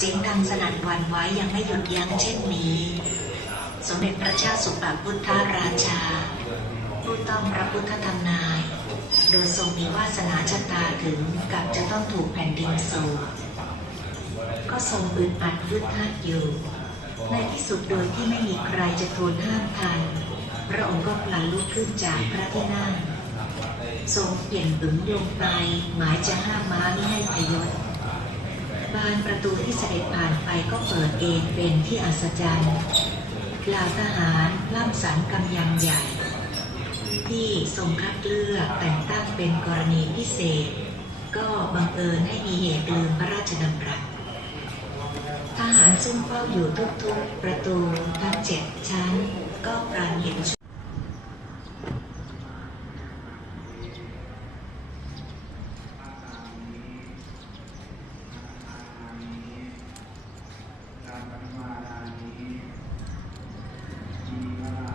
เสียงดังสนั่นหวันไหวยังไม่หยุดยั้งเช่นนี้ สมเด็จพระเจ้าสุปาพุทธราชา ผู้ต้องพระพุทธธรรมนาย โดยทรงมีวาสนาชะตาถึงกับจะต้องถูกแผ่นดินสูบก็ทรงอึดอัดยุดทัดอยู่ ในที่สุดโดยที่ไม่มีใครจะทูลห้ามทัน พระองค์ก็พลันลุกขึ้นจากพระที่นั่งทรงเปลี่ยนบึงลงไปหมายจะห้ามม้าไม่ให้พยานประตูที่เสด็จผ่านไปก็เปิดเองเป็นที่อัศจรรย์เหล่าทหารล่ำสันกำยังใหญ่ ที่ทรงคัดเลือกแต่งตั้งเป็นกรณีพิเศษ ก็บังเอิญให้มีเหตุลืมพระราชดำรัสทหารซุ่มเฝ้าอยู่ทุกๆประตูทั้งเจ็ด Yeah.